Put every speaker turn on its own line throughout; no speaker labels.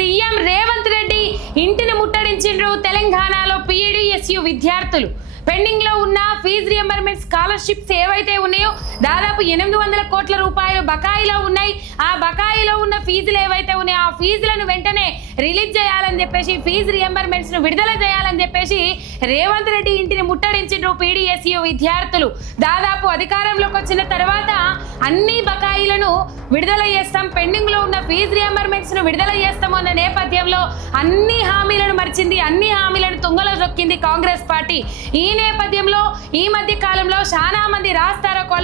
CM Revanth Reddy ఇంటిని ముట్టడించిండ్రు తెలంగాణలో పిఈడిఎస్యు విద్యార్థులు. పెండింగ్లో ఉన్న ఫీజు రియంబర్మెంట్ స్కాలర్షిప్స్ ఏవైతే ఉన్నాయో దాదాపు ఎనిమిది వందల కోట్ల రూపాయలు బకాయిలో ఉన్నాయి. ఆ బకాయిలో ఉన్న ఫీజులు ఏవైతే ఉన్నాయో ఆ ఫీజులను వెంటనే రిలీజ్ చేయాలని చెప్పేసి ఫీజు రియంబర్మెంట్స్ను విడుదల చేయాలని చెప్పేసి రేవంత్ రెడ్డి ఇంటిని ముట్టడించిండ్రు పీడిఎస్యు విద్యార్థులు. దాదాపు అధికారంలోకి వచ్చిన తర్వాత అన్ని బకాయిలను విడుదల చేస్తాం. పెండింగ్లో ఉన్న ఫీజు రియంబర్మెంట్స్ను విడుదల చేస్తాం అన్న నేపథ్యంలో అన్ని హామీలను మరిచింది అన్ని హామీలను తుంగలో దొక్కింది కాంగ్రెస్ పార్టీ. ఈ నేపథ్యంలో ఈ మధ్య కాలంలో చాలా మంది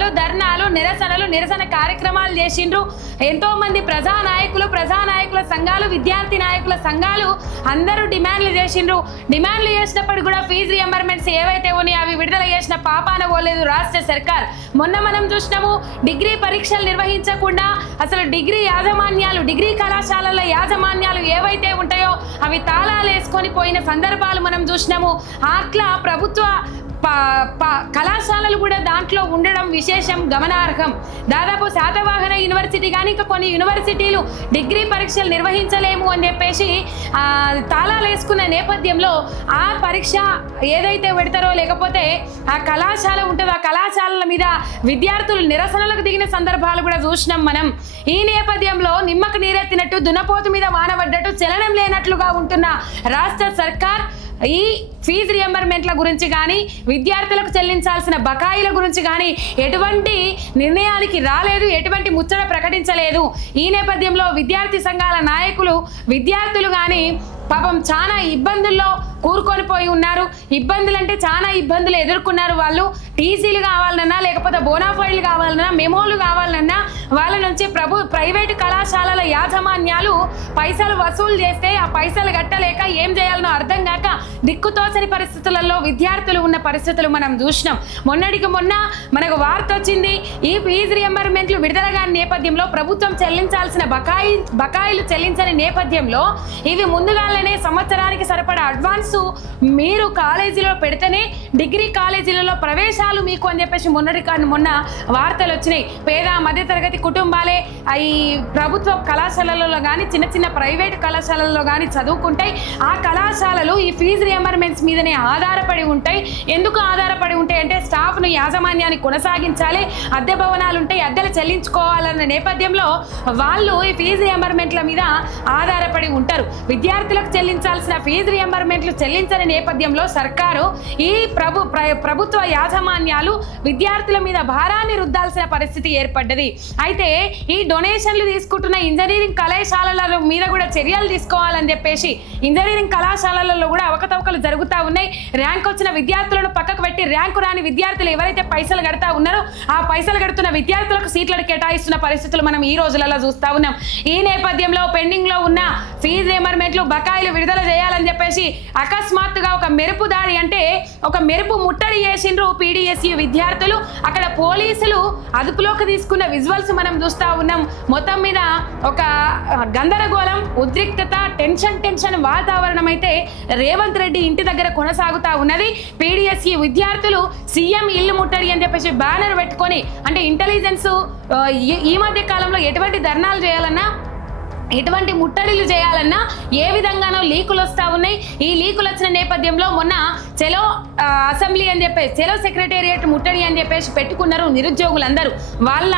రాస్తారోకోలు ధర్నాలు నిరసనలు నిరసన కార్యక్రమాలు చేసిండ్రు. ఎంతో మంది ప్రజా నాయకులు ప్రజా నాయకుల సంఘాలు విద్యార్థి నాయకుల సంఘాలు అందరూ డిమాండ్లు చేసిండ్రు. డిమాండ్లు చేసినప్పుడు కూడా ఫీజు రియంబర్మెంట్స్ ఏవైతే ఉన్నాయో అవి విడుదల చేసిన పాపాన పోలేదు రాష్ట్ర సర్కార్. మొన్న మనం చూసినాము డిగ్రీ పరీక్షలు నిర్వహించకుండా అసలు డిగ్రీ యాజమాన్యాలు డిగ్రీ కళాశాలల యాజమాన్యాలు ఏవైతే ఉంటాయో అవి తాళాలు వేసుకొని పోయిన సందర్భాలు మనం చూసినాము. అట్లా ప్రభుత్వ కళాశాలలు కూడా దాంట్లో ఉండడం విశేషం గమనార్హం. దాదాపు శాతవాహన యూనివర్సిటీ కానీ ఇంకా కొన్ని యూనివర్సిటీలు డిగ్రీ పరీక్షలు నిర్వహించలేము అని చెప్పేసి తాళాలు వేసుకున్న నేపథ్యంలో ఆ పరీక్ష ఏదైతే పెడతారో లేకపోతే ఆ కళాశాల ఉంటుందో. ఆ కళాశాలల మీద విద్యార్థులు నిరసనలకు దిగిన సందర్భాలు కూడా చూసినాం మనం. ఈ నేపథ్యంలో నిమ్మకు నీరెత్తినట్టు దున్నపోతు మీద వానబడ్డట్టు చలనం లేనట్లుగా ఉంటున్న రాష్ట్ర సర్కార్ ఈ ఫీజు రియంబర్మెంట్ల గురించి కానీ విద్యార్థులకు చెల్లించాల్సిన బకాయిల గురించి కానీ ఎటువంటి నిర్ణయానికి రాలేదు ఎటువంటి ముచ్చట ప్రకటించలేదు. ఈ నేపథ్యంలో విద్యార్థి సంఘాల నాయకులు విద్యార్థులు కానీ పాపం చాలా ఇబ్బందుల్లో కూరుకొని పోయి ఉన్నారు. ఇబ్బందులు అంటే చాలా ఇబ్బందులు ఎదుర్కొన్నారు వాళ్ళు. టీసీలు కావాలన్నా లేకపోతే బోనాఫైడ్లు కావాలన్నా మెమోలు కావాలన్నా వాళ్ళ నుంచి ప్రభు ప్రైవేటు కళాశాలల యాజమాన్యాలు పైసలు వసూలు చేస్తే ఆ పైసలు కట్టలేక ఏం చేయాలనో అర్థం కాక దిక్కుతోచని పరిస్థితులలో విద్యార్థులు ఉన్న పరిస్థితులు మనం చూసినాం. మొన్నటికి మొన్న మనకు వార్త వచ్చింది ఈ ఫీజు రియంబర్మెంట్లు విడుదల కాని నేపథ్యంలో ప్రభుత్వం చెల్లించాల్సిన బకాయి బకాయిలు చెల్లించని నేపథ్యంలో ఇవి ముందుగానే సంవత్సరానికి సరిపడా అడ్వాన్స్ మీరు కాలేజీలో పెడితేనే డిగ్రీ కాలేజీలలో ప్రవేశాలు మీకు అని చెప్పేసి మొన్నటి కా- మొన్న వార్తలు వచ్చినాయి. పేద మధ్యతరగతి కుటుంబాలే ఈ ప్రభుత్వ కళాశాలలలో కానీ చిన్న చిన్న ప్రైవేట్ కళాశాలల్లో కానీ చదువుకుంటాయి. ఆ కళాశాలలు ఈ ఫీజు రియంబర్మెంట్స్ మీదనే ఆధారపడి ఉంటాయి. ఎందుకు ఆధారపడి ఉంటాయి అంటే స్టాఫ్ను యాజమాన్యాన్ని కొనసాగించాలి అద్దె భవనాలు ఉంటాయి అద్దెలు చెల్లించుకోవాలన్న నేపథ్యంలో వాళ్ళు ఈ ఫీజు రియంబర్మెంట్ల మీద ఆధారపడి ఉంటారు. విద్యార్థులకు చెల్లించాల్సిన ఫీజు రియంబర్మెంట్లు చెల్లించని నేపథ్యంలో సర్కారు ఈ ప్రభు ప్ర- ప్రభుత్వ యాజమాన్యాలు విద్యార్థుల మీద భారాన్ని రుద్దాల్సిన పరిస్థితి ఏర్పడ్డది. అయితే ఈ డొనేషన్లు తీసుకుంటున్న ఇంజనీరింగ్ కళాశాలల మీద కూడా చర్యలు తీసుకోవాలని చెప్పేసి ఇంజనీరింగ్ కళాశాలలలో కూడా అవకతవకలు జరుగుతూ ఉన్నాయి. ర్యాంక్ వచ్చిన విద్యార్థులను పక్కకు పెట్టి ర్యాంకు రాని విద్యార్థులు ఎవరైతే పైసలు కడతా ఉన్నారో ఆ పైసలు కడుతున్న విద్యార్థులకు సీట్లను కేటాయిస్తున్న పరిస్థితులు మనం ఈ రోజులలో చూస్తా ఉన్నాం. ఈ నేపథ్యంలో పెండింగ్లో ఉన్న ఫీజు రియంబర్మెంట్లు బకాయిలు విడుదల చేయాలని చెప్పేసి అకస్మాత్తుగా ఒక మెరుపు దాడి అంటే ఒక మెరుపు ముట్టడి చేసిండ్రు పీడిఎస్యు విద్యార్థులు అక్కడ పోలీసులు అదుపులోకి తీసుకున్న విజువల్స్ మనం చూస్తూ ఉన్నాం. మొత్తం మీద ఒక గందరగోళం ఉద్రిక్తత టెన్షన్ టెన్షన్ వాతావరణం అయితే రేవంత్ రెడ్డి ఇంటి దగ్గర కొనసాగుతా ఉన్నది. పీడిఎస్ఈ విద్యార్థులు సీఎం ఇల్లు ముట్టడి అని చెప్పేసి బ్యానర్ పెట్టుకొని అంటే ఇంటెలిజెన్స్ ఈ- ఈ మధ్య కాలంలో ఎటువంటి ధర్నాలు చేయాలన్నా ఎటువంటి ముట్టడిలు చేయాలన్నా ఏ విధంగానో లీకులు వస్తూ ఉన్నాయి. ఈ లీకులు వచ్చిన నేపథ్యంలో మొన్న చెలో అసెంబ్లీ అని చెప్పేసి చెలో సెక్రటేరియట్ ముట్టడి అని చెప్పేసి పెట్టుకున్నారు నిరుద్యోగులందరూ. వాళ్ళ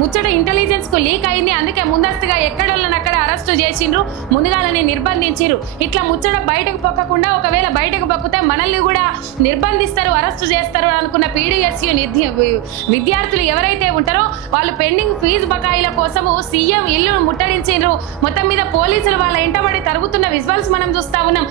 ముచ్చట ఇంటెలిజెన్స్కు లీక్ అయింది. అందుకే ముందస్తుగా ఎక్కడోళ్ళని అక్కడ అరెస్టు చేసిండ్రు. ముందుగాలని నిర్బంధించారు ఇట్లా ముచ్చట బయటకు పొక్కకుండా ఒకవేళ బయటకు పొక్కితే మనల్ని కూడా నిర్బంధిస్తారు అరెస్టు చేస్తారు అనుకున్న పీడిఎస్యు విద్యార్థులు ఎవరైతే ఉంటారో వాళ్ళు పెండింగ్ ఫీజు బకాయిల కోసము సీఎం ఇల్లు ముట్టడించిండ్రు మొత్తం మీద పోలీసులు వాళ్ళ ఇంటబడి తరుగుతున్న విజువల్స్ మనం చూస్తా ఉన్నాం.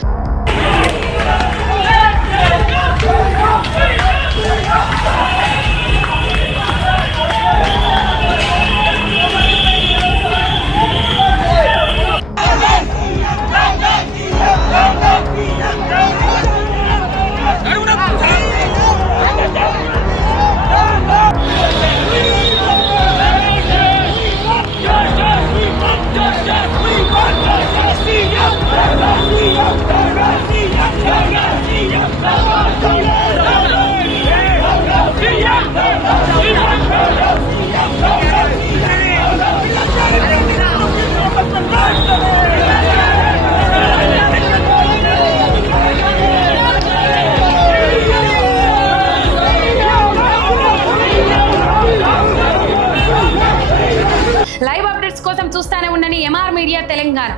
లైవ్ అప్డేట్స్
కోసం చూస్తానే ఉండని ఎంఆర్ మీడియా తెలంగాణ